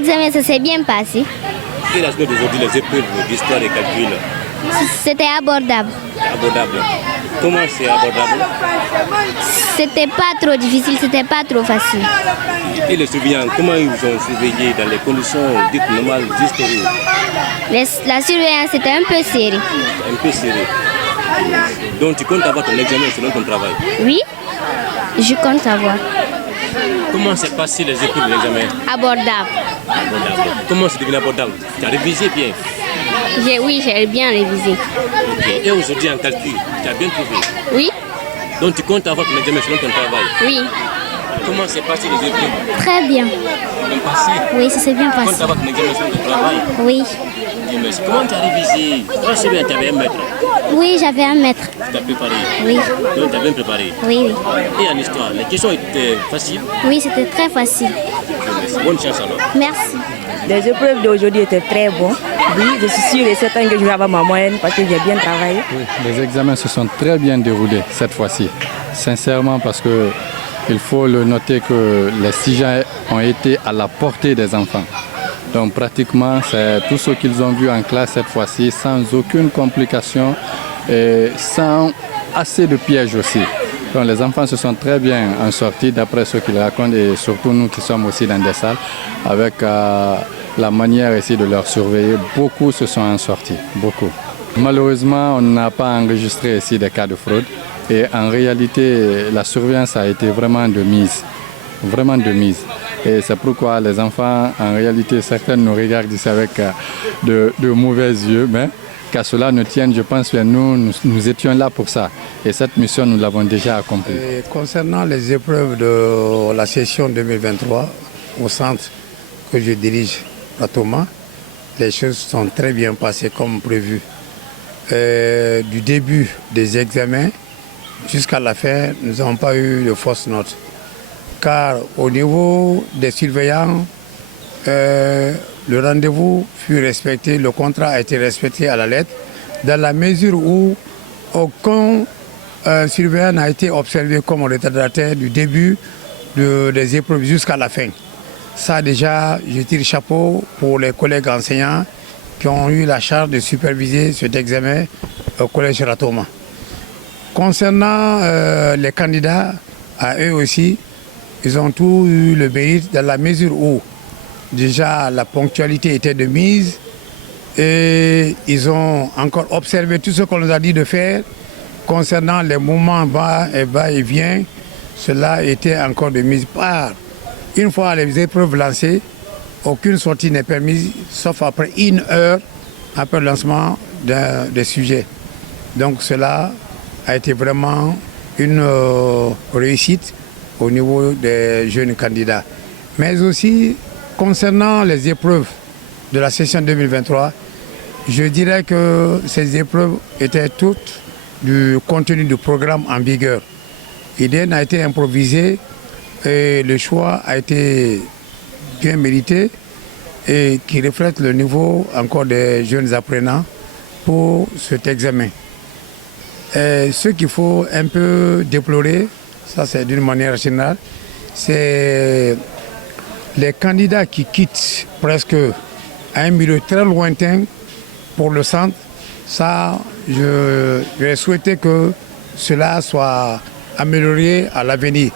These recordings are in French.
L'examen, ça s'est bien passé. Quel aspect d'aujourd'hui les épreuves d'histoire et calcul? C'était abordable. Abordable. Comment c'est abordable? C'était pas trop difficile, c'était pas trop facile. Et les surveillants, comment ils ont surveillé dans les conditions dites normales, juste où? La surveillance était un peu serrée. Un peu serré. Donc tu comptes avoir ton examen selon ton travail? Oui, je compte avoir. Comment s'est passé les épreuves de l'examen? Abordable. Abordable. Comment c'est devenu abordable? Tu as révisé bien? Oui, j'ai bien révisé. Okay. Et aujourd'hui en calcul, tu as bien trouvé? Oui. Donc tu comptes avoir ton examen selon ton travail? Oui. Comment s'est passé les épreuves? Très bien. Bien passé? Oui, ça s'est bien passé. Tu comptes avoir ton examen selon ton travail? Oui. Merci. Comment tu as révisé? Toi, c'est bien, tu avais un maître. Oui, j'avais un maître. Tu t'as préparé? Oui. Donc tu as bien préparé? Oui, oui. Et en histoire, les questions étaient faciles? Oui, c'était très facile. Bonne chance alors. Merci. Les épreuves d'aujourd'hui étaient très bonnes. Oui, je suis sûre et certain que je vais avoir ma moyenne parce que j'ai bien travaillé. Oui, les examens se sont très bien déroulés cette fois-ci. Sincèrement, parce que il faut le noter que les sujets ont été à la portée des enfants. Donc pratiquement, c'est tout ce qu'ils ont vu en classe cette fois-ci, sans aucune complication et sans assez de pièges aussi. Donc les enfants se sont très bien en sortis d'après ce qu'ils racontent et surtout nous qui sommes aussi dans des salles avec la manière ici de leur surveiller. Beaucoup se sont en sortis, beaucoup. Malheureusement, on n'a pas enregistré ici des cas de fraude et en réalité, la surveillance a été vraiment de mise, vraiment de mise. Et c'est pourquoi les enfants, en réalité, certains nous regardent ici avec de mauvais yeux, mais qu'à cela ne tienne, je pense que nous étions là pour ça. Et cette mission, nous l'avons déjà accomplie. Et concernant les épreuves de la session 2023 au centre que je dirige à Thomas, les choses sont très bien passées comme prévu. Du début des examens jusqu'à la fin, nous n'avons pas eu de fausses notes. Car au niveau des surveillants, le rendez-vous fut respecté, le contrat a été respecté à la lettre, dans la mesure où aucun surveillant n'a été observé comme retardataire du début des épreuves jusqu'à la fin. Ça déjà, je tire chapeau pour les collègues enseignants qui ont eu la charge de superviser cet examen au collège Ratoma. Concernant les candidats, à eux aussi, ils ont tout eu le mérite dans la mesure où déjà la ponctualité était de mise et ils ont encore observé tout ce qu'on nous a dit de faire concernant les mouvements va et vient. Cela était encore de mise part. Une fois les épreuves lancées, aucune sortie n'est permise sauf après 1 heure après le lancement des sujets. Donc cela a été vraiment une réussite au niveau des jeunes candidats. Mais aussi, concernant les épreuves de la session 2023, je dirais que ces épreuves étaient toutes du contenu du programme en vigueur. L'idée a été improvisée et le choix a été bien mérité et qui reflète le niveau encore des jeunes apprenants pour cet examen. Et ce qu'il faut un peu déplorer, ça c'est d'une manière générale, c'est les candidats qui quittent presque à un milieu très lointain pour le centre. Ça, je vais souhaiter que cela soit amélioré à l'avenir.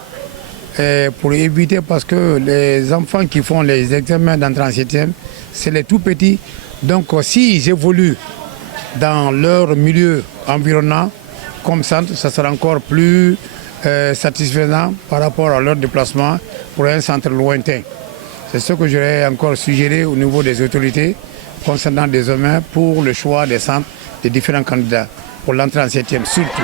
Pour éviter, parce que les enfants qui font les examens d'entrée en septième, c'est les tout petits. Donc s'ils évoluent dans leur milieu environnant, comme centre, ça sera encore plus satisfaisant par rapport à leur déplacement pour un centre lointain. C'est ce que j'aurais encore suggéré au niveau des autorités concernant des hommes pour le choix des centres des différents candidats pour l'entrée en septième surtout.